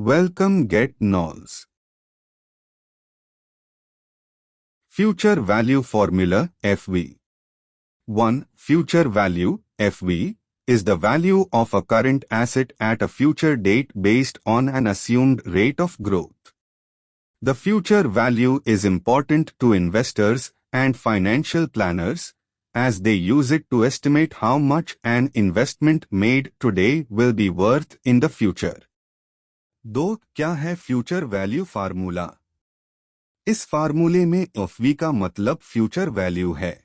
Welcome Get Knowles. Future Value Formula FV. 1. Future value FV is the value of a current asset at a future date based on an assumed rate of growth. The future value is important to investors and financial planners as they use it to estimate how much an investment made today will be worth in the future. 2. क्या है future value formula? इस फार्मूले में एफवी का मतलब future value है।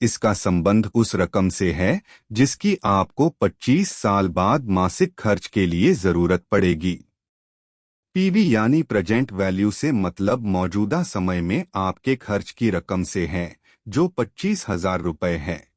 इसका संबंध उस रकम से है जिसकी आपको 25 साल बाद मासिक खर्च के लिए जरूरत पड़ेगी। पीवी यानी प्रेजेंट वैल्यू से मतलब मौजूदा समय में आपके खर्च की रकम से है, जो 25,000 रुपये है।